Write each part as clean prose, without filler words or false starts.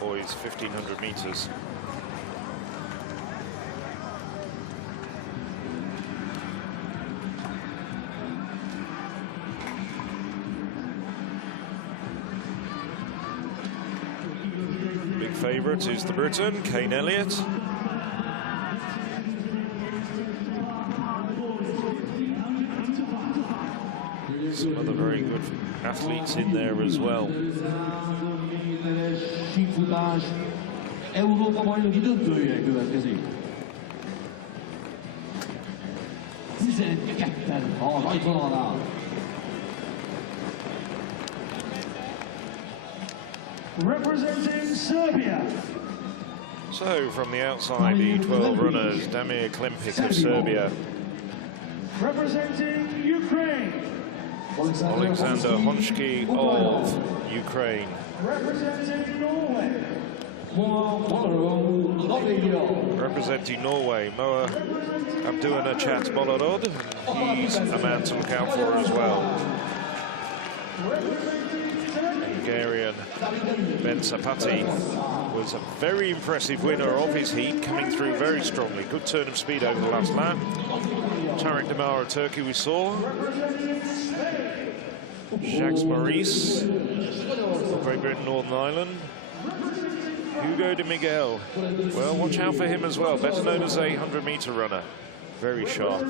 boys 1500 meters. Big favourite is the Briton, Kane Elliott. Some other very good athletes in there as well. Representing Serbia. So from the outside, the 12 runners, Damir Klempic of Serbia. Representing Ukraine. Oleksandr Honskyy of Ukraine. Representing Norway. Representing Norway, Moa Bollard NOR. He's a man to look out for as well. Hungarian Bence Apati was a very impressive winner of his heat, coming through very strongly. Good turn of speed over the last lap. Cirentin Tixier of Turkey we saw. Jacques Maurice of Great Britain, Northern Ireland. Hugo De Miguel. Well, watch out for him as well. Better known as a 100-meter runner. Very sharp.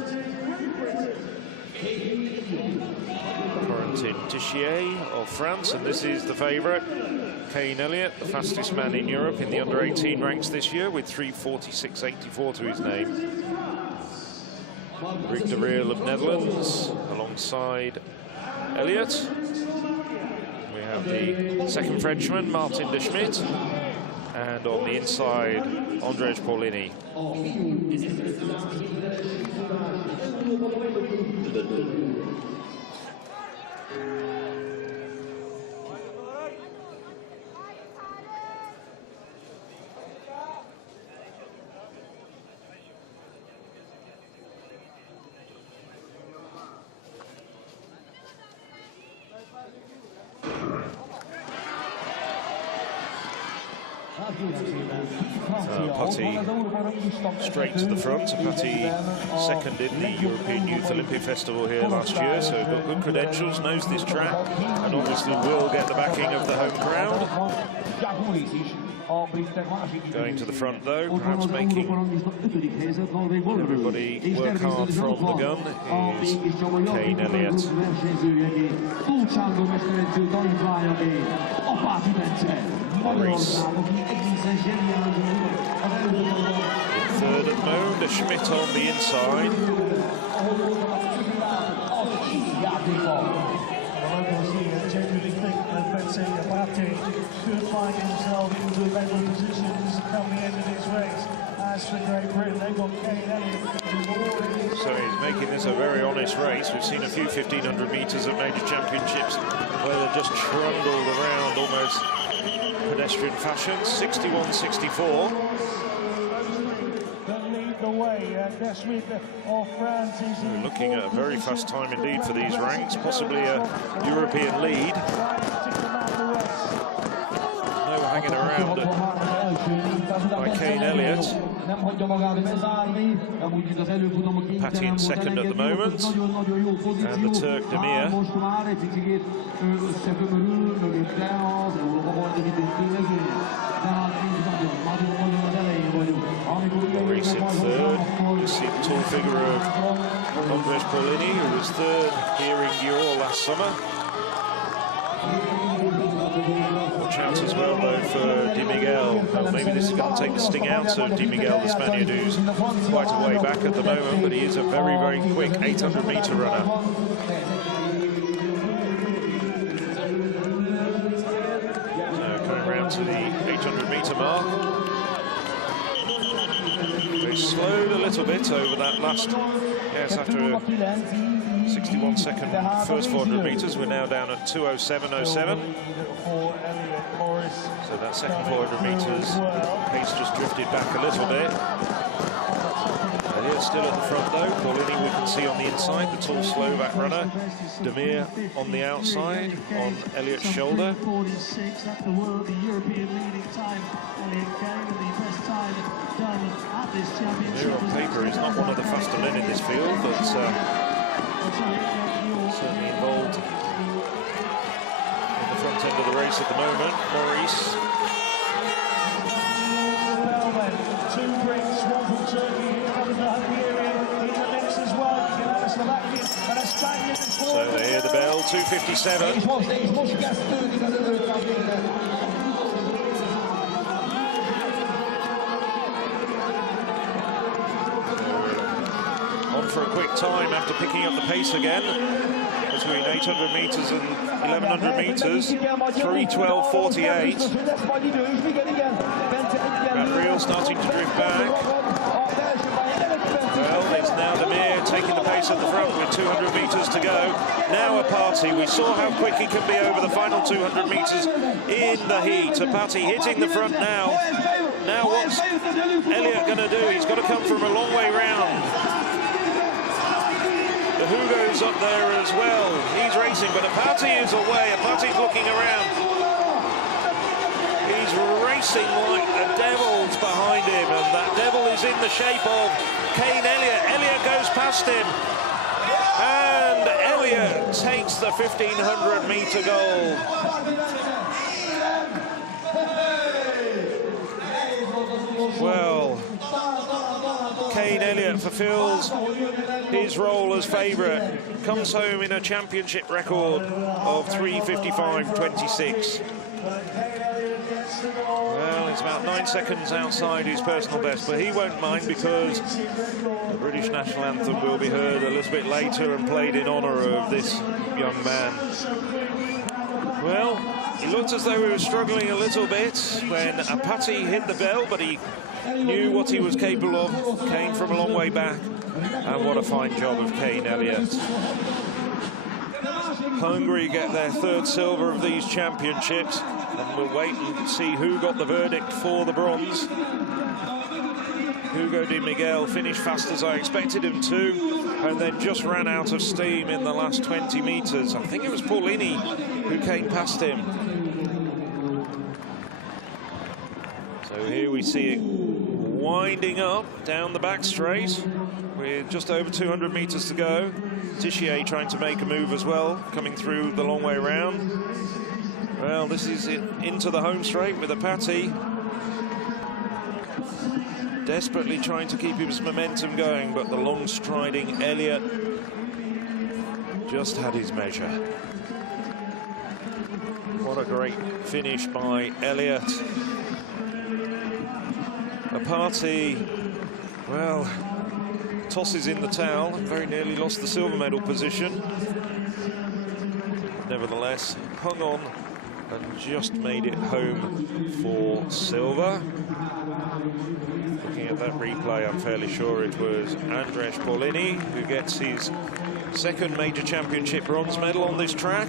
Cirentin Tixier of France, and this is the favourite. Kane Elliott, the fastest man in Europe in the under-18 ranks this year, with 3:46.84 to his name. Riel of Netherlands, alongside Elliott. We have the second Frenchman, Martin Desmidt, and on the inside, Andrej Pauliny. Apati straight to the front. Apati second in the European Youth Olympic Festival here last year, so got good credentials, knows this track, and obviously will get the backing of the home crowd. Going to the front though, perhaps making everybody work hard from the gun, is Kane Elliott. Maurice. Third at the moment, Desmidt on the inside. I genuinely think that Bence Apati could find himself into better positions come the end of this race. As for Great Britain, they've got Kane Elliott. So he's making this a very honest race. We've seen a few 1500 metres at major championships where they've just trundled around almost pedestrian fashion. 61.64. We're looking at a very fast time indeed for these ranks, possibly a European lead. No hanging around by Kane Elliott. Apati in second at the moment, and the Turk Demir. Maurice in third. You see the tall figure of Andrej Pauliny, who was third here in Gyor last summer. Watch out as well, though, for De Miguel. Well, maybe this is going to take the sting out of De Miguel, the Spaniard, who's quite a way back at the moment, but he is a very, very quick 800-metre runner. So coming round to the 800-metre mark. They slowed a little bit over that last, after a 61-second first 400 metres. We're now down at 2:07.07. So that second 400 metres, pace just drifted back a little bit. Elliott still at the front though. Pauliny we can see on the inside, the tall Slovak runner. Demir on the outside, on Elliott's shoulder. paper is not one of the faster men in this field, but certainly involved in the front end of the race at the moment. Maurice. Two Brits, one from Turkey, here comes the Hungarian in the mix as well. You can have a Slovakian and a Spaniard. So they hear the bell, 2:57. For a quick time after picking up the pace again between 800 metres and 1100 metres, 3:12.48. Riel starting to drift back. Well, it's now Damir taking the pace at the front with 200 metres to go. Now Apati, we saw how quick he can be over the final 200 metres in the heat. Apati hitting the front now. Now what's Elliott going to do? He's got to come from a long way round. The Hugo's up there as well. He's racing, but Apati is away. Apati's looking around. He's racing like the devil's behind him, and that devil is in the shape of Kane Elliott. Elliott goes past him, and Elliott takes the 1500-metre gold. Well, Kane Elliott fulfills his role as favourite, comes home in a championship record of 3:55.26. Well, it's about 9 seconds outside his personal best, but he won't mind because the British national anthem will be heard a little bit later and played in honour of this young man. Well, he looked as though he was struggling a little bit when Apati hit the bell, but he knew what he was capable of, came from a long way back, and what a fine job of Kane Elliott. Hungary get their third silver of these championships, and we'll wait and see who got the verdict for the bronze. Hugo De Miguel finished fast as I expected him to, and then just ran out of steam in the last 20 metres. I think it was Pauliny who came past him. So here we see it winding up down the back straight with just over 200 metres to go. Tixier trying to make a move as well, coming through the long way round. Well, this is it into the home straight with Apati desperately trying to keep his momentum going, but the long striding Elliott just had his measure. What a great finish by Elliott. Apati, well, tosses in the towel, very nearly lost the silver medal position. Nevertheless, hung on and just made it home for silver. Looking at that replay, I'm fairly sure it was Andrej Pauliny who gets his second major championship bronze medal on this track.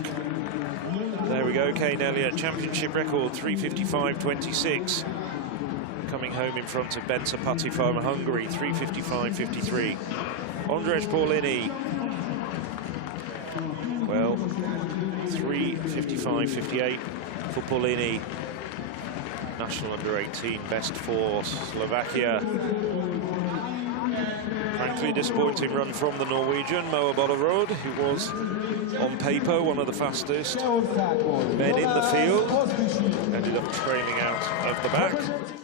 There we go, Kane Elliott, championship record 3:55.26. Coming home in front of Bence Apati from Hungary, 3:55.53. Andrej Pauliny, well, 3:55.58 for Pauliny. National under-18 best for Slovakia. Frankly, disappointing run from the Norwegian, Moa Bollard, who was, on paper, one of the fastest men in the field. Ended up trailing out of the back.